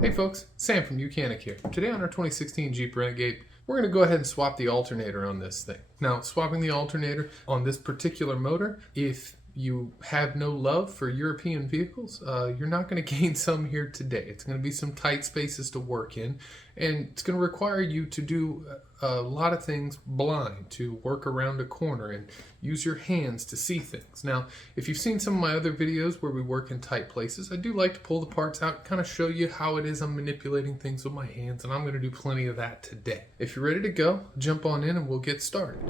Hey folks, Sam from Mechanic here. Today on our 2016 Jeep Renegade, we're going to go ahead and swap the alternator on this thing. Now, swapping the alternator on this particular motor, if you have no love for European vehicles, you're not going to gain some here today. It's going to be some tight spaces to work in, and it's going to require you to do a lot of things blind, to work around a corner and use your hands to see things. Now, if you've seen some of my other videos where we work in tight places, I do like to pull the parts out, kind of show you how it is I'm manipulating things with my hands, and I'm going to do plenty of that today. If you're ready to go, jump on in and we'll get started.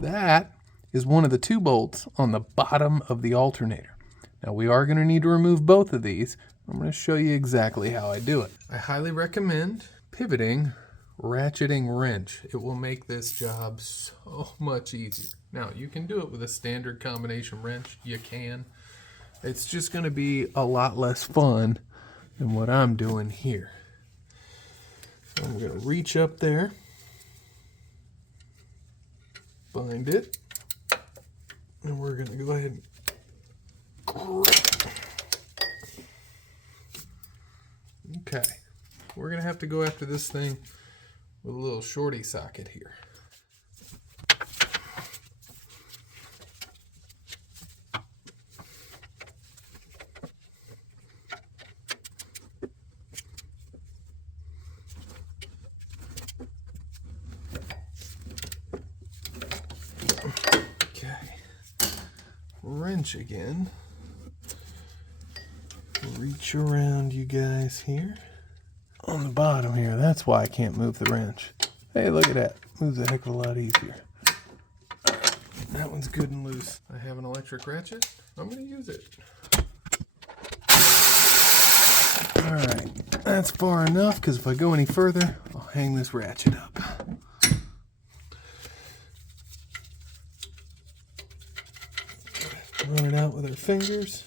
That is one of the two bolts on the bottom of the alternator. Now we are going to need to remove both of these. I'm going to show you exactly how I do it. I highly recommend pivoting ratcheting wrench. It will make this job so much easier. Now you can do it with a standard combination wrench. You can. It's just going to be a lot less fun than what I'm doing here. So I'm going to reach up there, bind it, and we're going to go ahead and okay. We're going to have to go after this thing with a little shorty socket here. Okay. Wrench again. Reach around, you guys, here. On the bottom here, that's why I can't move the wrench. Hey, look at that. Moves a heck of a lot easier. That one's good and loose. I have an electric ratchet. I'm going to use it. Alright, that's far enough, because if I go any further, I'll hang this ratchet up. Run it out with our fingers.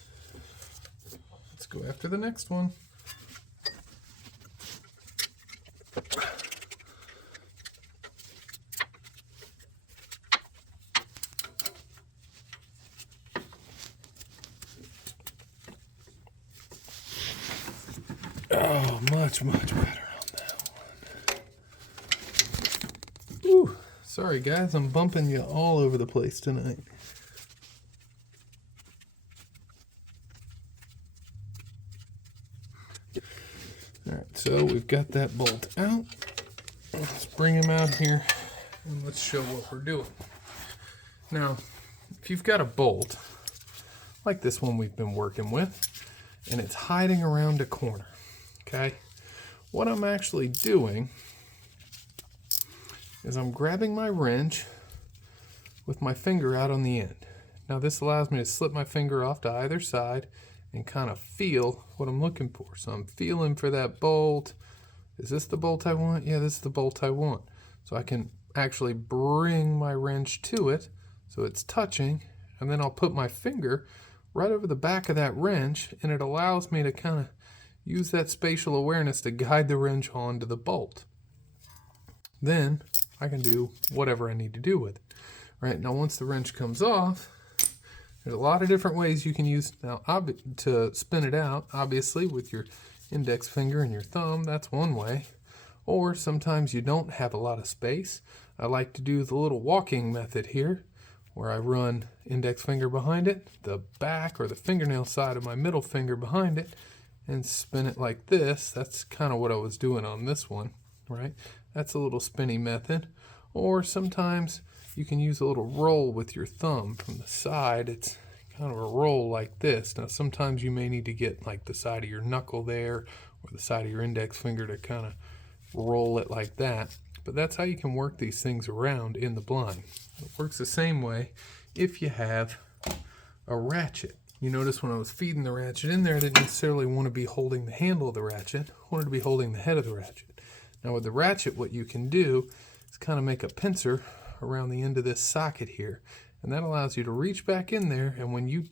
Let's go after the next one. Oh, much better on that one. Ooh, sorry guys, I'm bumping you all over the place tonight. Alright, so we've got that bolt out. Let's bring him out here and let's show what we're doing. Now, if you've got a bolt, like this one we've been working with, and it's hiding around a corner, okay? What I'm actually doing is I'm grabbing my wrench with my finger out on the end. Now this allows me to slip my finger off to either side and kind of feel what I'm looking for. So I'm feeling for that bolt. Is this the bolt I want? Yeah, this is the bolt I want. So I can actually bring my wrench to it so it's touching, and then I'll put my finger right over the back of that wrench, and it allows me to kind of use that spatial awareness to guide the wrench onto the bolt. Then I can do whatever I need to do with it. Right, now once the wrench comes off, there's a lot of different ways you can use now to spin it out. Obviously with your index finger and your thumb, that's one way. Or sometimes you don't have a lot of space. I like to do the little walking method here, where I run index finger behind it, the back or the fingernail side of my middle finger behind it, and spin it like this. That's kind of what I was doing on this one, right? That's a little spinny method. Or sometimes you can use a little roll with your thumb from the side. It's kind of a roll like this. Now sometimes you may need to get like the side of your knuckle there or the side of your index finger to kind of roll it like that. But that's how you can work these things around in the blind. It works the same way if you have a ratchet. You notice when I was feeding the ratchet in there, I didn't necessarily want to be holding the handle of the ratchet. I wanted to be holding the head of the ratchet. Now with the ratchet, what you can do is kind of make a pincer around the end of this socket here. And that allows you to reach back in there, and when you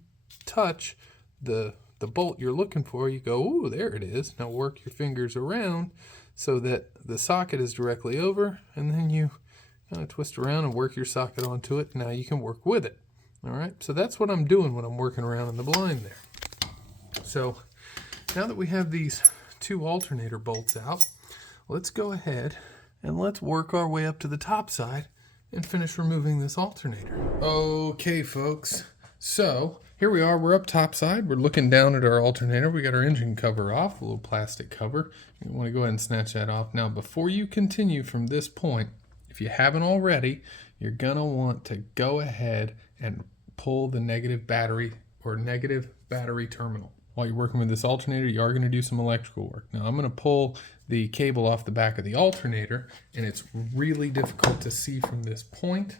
touch the bolt you're looking for, you go, ooh, there it is. Now work your fingers around so that the socket is directly over, and then you kind of twist around and work your socket onto it. Now you can work with it. All right, so that's what I'm doing when I'm working around in the blind there. So now that we have these 2 alternator bolts out. Let's go ahead and let's work our way up to the top side and finish removing this alternator. Okay, folks. So here we are, we're up top side. We're looking down at our alternator. We got our engine cover off, a little plastic cover. You want to go ahead and snatch that off. Now, before you continue from this point, if you haven't already, you're gonna want to go ahead and pull the negative battery or negative battery terminal. While you're working with this alternator, you are gonna do some electrical work. Now, I'm gonna pull the cable off the back of the alternator, and it's really difficult to see from this point.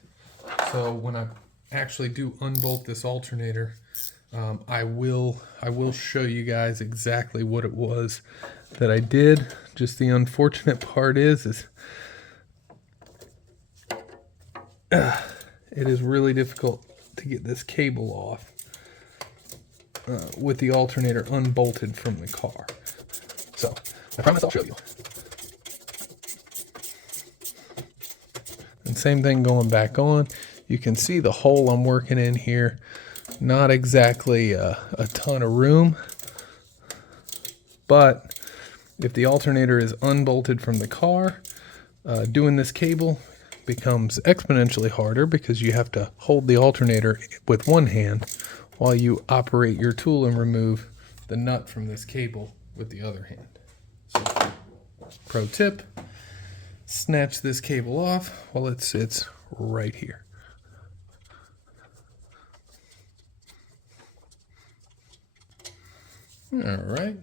So when I actually do unbolt this alternator, I will show you guys exactly what it was that I did. Just the unfortunate part is it is really difficult to get this cable off with the alternator unbolted from the car. So I promise I'll show you. And same thing going back on. You can see the hole I'm working in here. Not exactly a ton of room, but if the alternator is unbolted from the car, doing this cable becomes exponentially harder because you have to hold the alternator with one hand while you operate your tool and remove the nut from this cable with the other hand. So, pro tip, snatch this cable off while it sits right here. All right,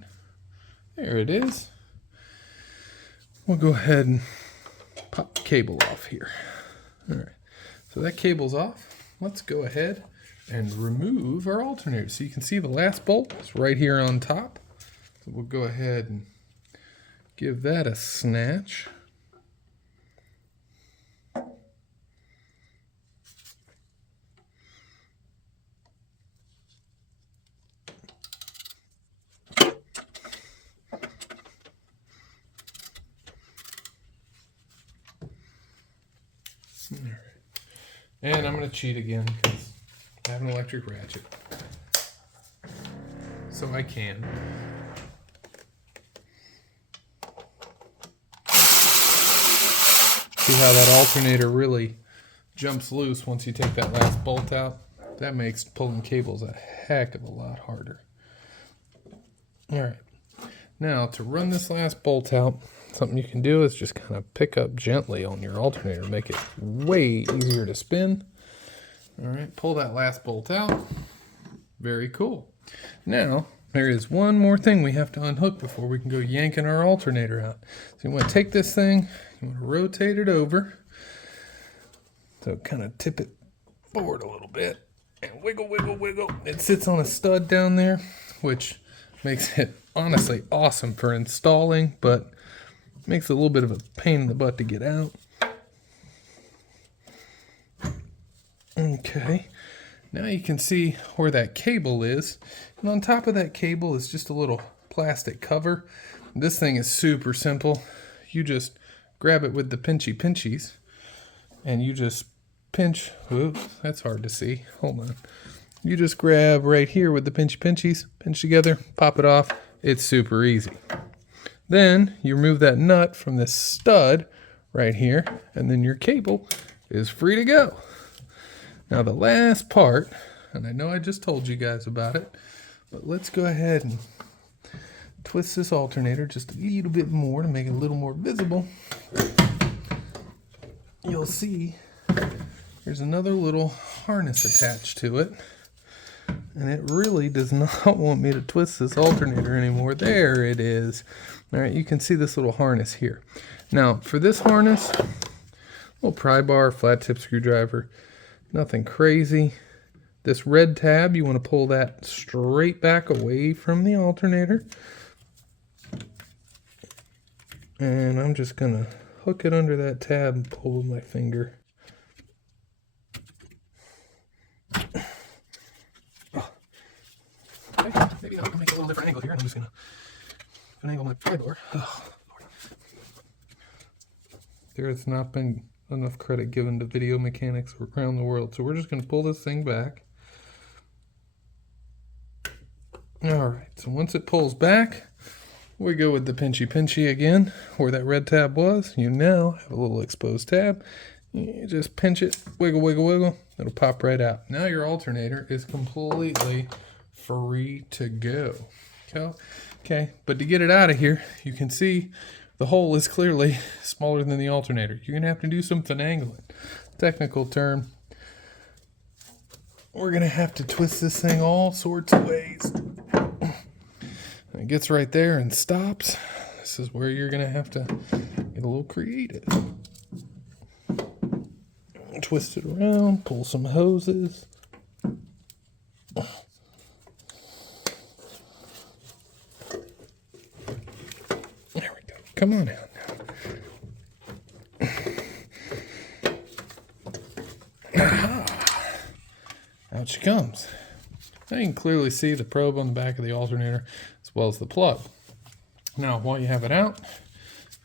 there it is. We'll go ahead and pop the cable off here. All right, so that cable's off. Let's go ahead and remove our alternator. So you can see the last bolt is right here on top. So we'll go ahead and give that a snatch. All right. And I'm going to cheat again because I have an electric ratchet. So I can. See how that alternator really jumps loose once you take that last bolt out? That makes pulling cables a heck of a lot harder. All right. Now to run this last bolt out, something you can do is just kind of pick up gently on your alternator, make it way easier to spin. All right, pull that last bolt out. Very cool. Now, there is one more thing we have to unhook before we can go yanking our alternator out. So you want to take this thing, you want to rotate it over. So kind of tip it forward a little bit and wiggle, wiggle, wiggle. It sits on a stud down there, which makes it honestly awesome for installing, but makes it a little bit of a pain in the butt to get out. Okay, now you can see where that cable is. And on top of that cable is just a little plastic cover. This thing is super simple. You just grab it with the pinchies and you just pinch. Oops, that's hard to see. Hold on. You just grab right here with the pinchies, pinch together, pop it off. It's super easy. Then you remove that nut from this stud right here, and then your cable is free to go. Now the last part, and I know I just told you guys about it, but let's go ahead and twist this alternator just a little bit more to make it a little more visible. You'll see there's another little harness attached to it, and it really does not want me to twist this alternator anymore. There it is. All right, you can see this little harness here. Now, for this harness, little pry bar, flat tip screwdriver, nothing crazy. This red tab, you want to pull that straight back away from the alternator. And I'm just going to hook it under that tab and pull with my finger. Oh. Okay, maybe I can make a little different angle here. I'm just going to angle my pry bar. Oh, Lord. There has not been enough credit given to video mechanics around the world, so we're just going to pull this thing back. All right, so once it pulls back, We go with the pinchy again, where that red tab was. You now have a little exposed tab. You just pinch it, wiggle, wiggle, wiggle. It'll pop right out. Now your alternator is completely free to go. Okay, but to get it out of here, you can see the hole is clearly smaller than the alternator. You're gonna have to do some finagling. Technical term. We're gonna have to twist this thing all sorts of ways. It gets right there and stops. This is where you're gonna have to get a little creative. Twist it around, pull some hoses. There we go. Come on out now. Aha. Out she comes. Now you can clearly see the probe on the back of the alternator as well as the plug. Now, while you have it out,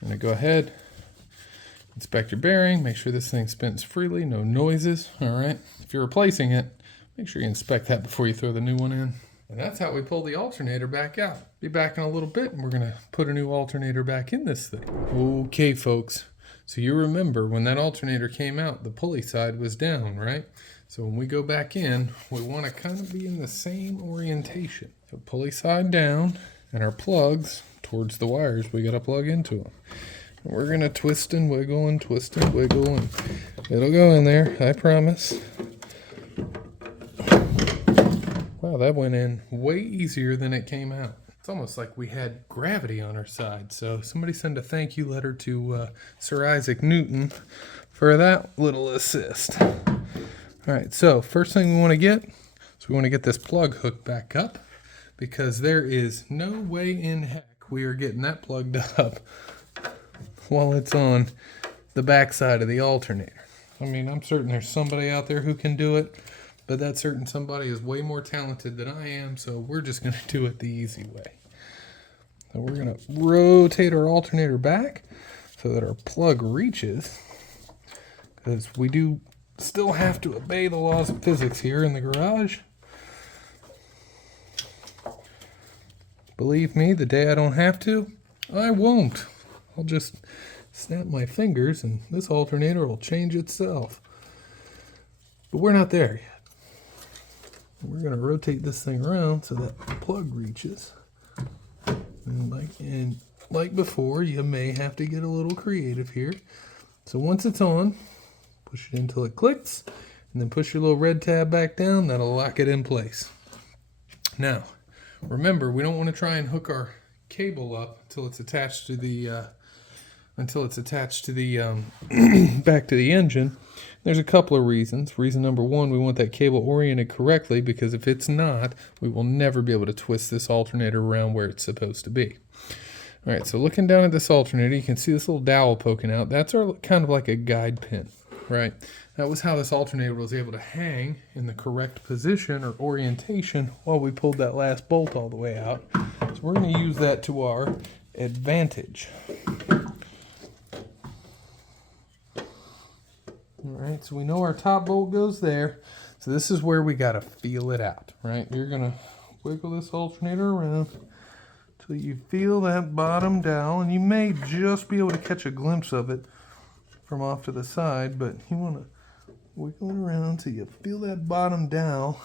I'm going to go ahead, inspect your bearing, make sure this thing spins freely, no noises, all right? If you're replacing it, make sure you inspect that before you throw the new one in. And that's how we pull the alternator back out. Be back in a little bit, and we're going to put a new alternator back in this thing. Okay, folks. So you remember when that alternator came out, the pulley side was down, right? So when we go back in, we want to kind of be in the same orientation. So pulley side down, and our plugs towards the wires we got to plug into them. And we're going to twist and wiggle and twist and wiggle, and it'll go in there, I promise. Wow, that went in way easier than it came out. It's almost like we had gravity on our side. So somebody send a thank you letter to Sir Isaac Newton for that little assist. All right, so first thing we want to get is we want to get this plug hooked back up, because there is no way in heck we are getting that plugged up while it's on the back side of the alternator. I mean, I'm certain there's somebody out there who can do it, but that certain somebody is way more talented than I am, so we're just going to do it the easy way. So we're going to rotate our alternator back so that our plug reaches, because we do still have to obey the laws of physics here in the garage. Believe me, the day I don't have to, I won't. I'll just snap my fingers and this alternator will change itself. But we're not there yet. We're going to rotate this thing around so that the plug reaches. And like before, you may have to get a little creative here. So once it's on, push it until it clicks, and then push your little red tab back down. That'll lock it in place. Now, remember, we don't want to try and hook our cable up until it's attached to the back to the engine. There's a couple of reasons. Reason number one, we want that cable oriented correctly, because if it's not, we will never be able to twist this alternator around where it's supposed to be. All right, so looking down at this alternator, you can see this little dowel poking out. That's our kind of like a guide pin. Right, that was how this alternator was able to hang in the correct position or orientation while we pulled that last bolt all the way out. So we're going to use that to our advantage. All right, so we know our top bolt goes there. So this is where we got to feel it out, right? You're going to wiggle this alternator around till you feel that bottom dowel, and you may just be able to catch a glimpse of it from off to the side, but you want to wiggle it around till you feel that bottom dowel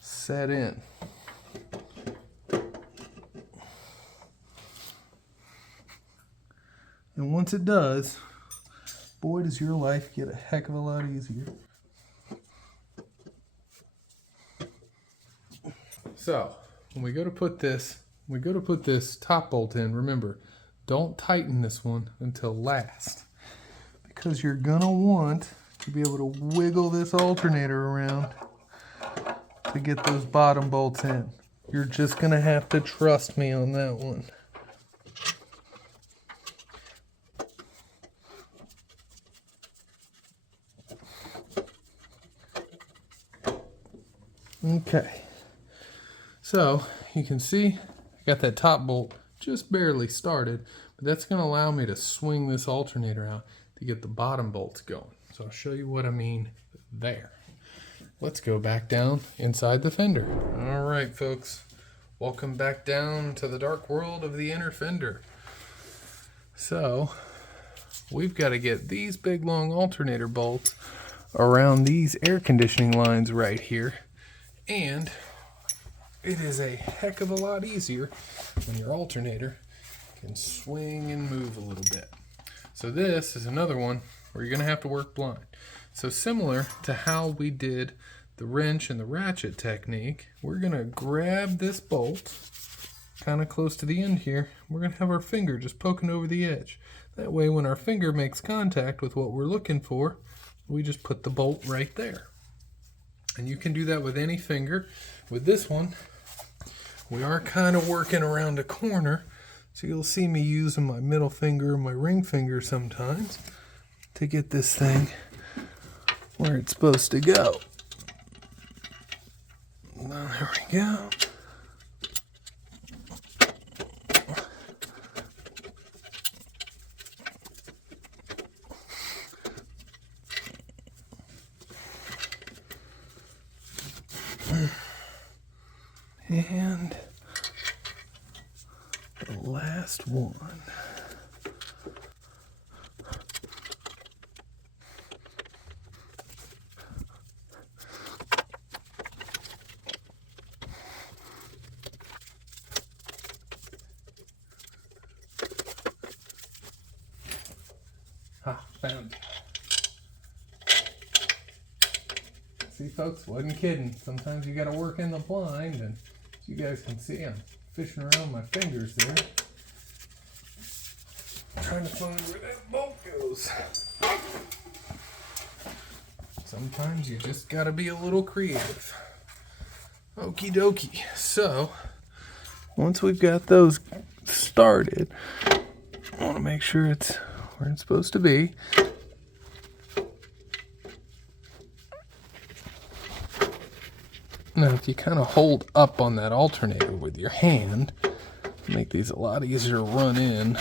set in. And once it does, boy, does your life get a heck of a lot easier. So when we go to put this top bolt in, remember, don't tighten this one until last, because you're gonna want to be able to wiggle this alternator around to get those bottom bolts in. You're just gonna have to trust me on that one. Okay, so you can see I got that top bolt just barely started, but that's going to allow me to swing this alternator out to get the bottom bolts going. So I'll show you what I mean there. Let's go back down inside the fender. All right, folks, Welcome back down to the dark world of the inner fender. So, we've got to get these big long alternator bolts around these air conditioning lines right here. And it is a heck of a lot easier when your alternator can swing and move a little bit. So this is another one where you're going to have to work blind. So similar to how we did the wrench and the ratchet technique, we're going to grab this bolt kind of close to the end here. We're going to have our finger just poking over the edge. That way when our finger makes contact with what we're looking for, we just put the bolt right there. And you can do that with any finger. With this one, we are kind of working around a corner, so you'll see me using my middle finger and my ring finger sometimes to get this thing where it's supposed to go. There we go. And the last one. Found it. See, folks, wasn't kidding. Sometimes you got to work in the blind, and as you guys can see, I'm fishing around my fingers there, trying to find where that bolt goes. Sometimes you just got to be a little creative. Okie dokie. So, once we've got those started, I want to make sure it's where it's supposed to be. Now, if you kind of hold up on that alternator with your hand, make these a lot easier to run in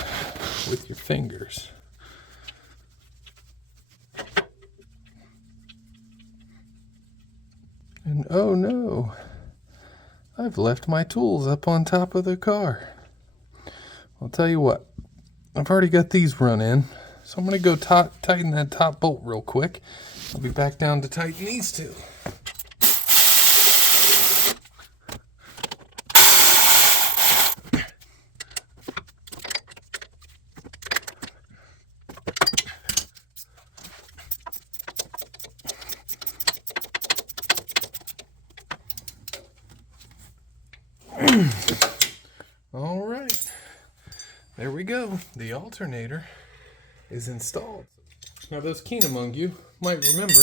with your fingers. And oh no, I've left my tools up on top of the car. I'll tell you what, I've already got these run in, so I'm going to go tighten that top bolt real quick. I'll be back down to tighten these two. All right, there we go. The alternator is installed. Now, those keen among you might remember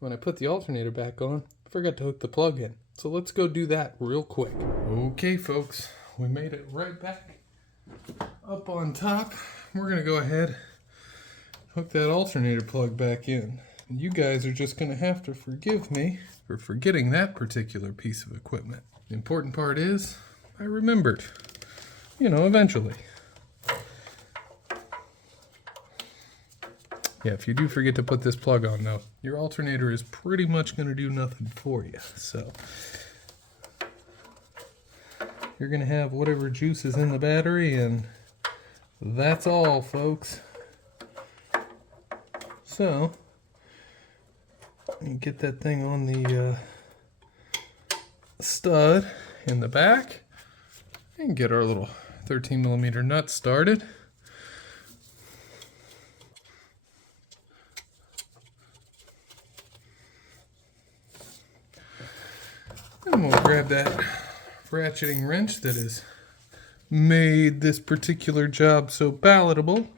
when I put the alternator back on, I forgot to hook the plug in. So let's go do that real quick. Okay, folks, we made it right back up on top. We're gonna go ahead, hook that alternator plug back in. And you guys are just gonna have to forgive me for forgetting that particular piece of equipment. The important part is, I remembered, eventually. Yeah, if you do forget to put this plug on though, your alternator is pretty much going to do nothing for you. So, you're going to have whatever juice is in the battery, and that's all, folks. So, you get that thing on the stud in the back and get our little 13mm nut started. And we'll grab that ratcheting wrench that has made this particular job so palatable.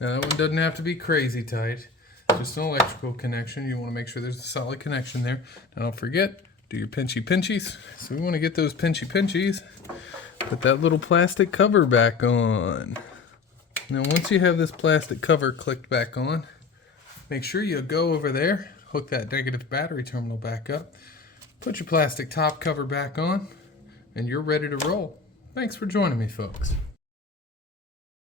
Now, that one doesn't have to be crazy tight. It's just an electrical connection. You want to make sure there's a solid connection there. Now, don't forget, do your pinchy pinchies. So we want to get those pinchy pinchies. Put that little plastic cover back on. Now, once you have this plastic cover clicked back on, make sure you go over there, hook that negative battery terminal back up, put your plastic top cover back on, and you're ready to roll. Thanks for joining me, folks.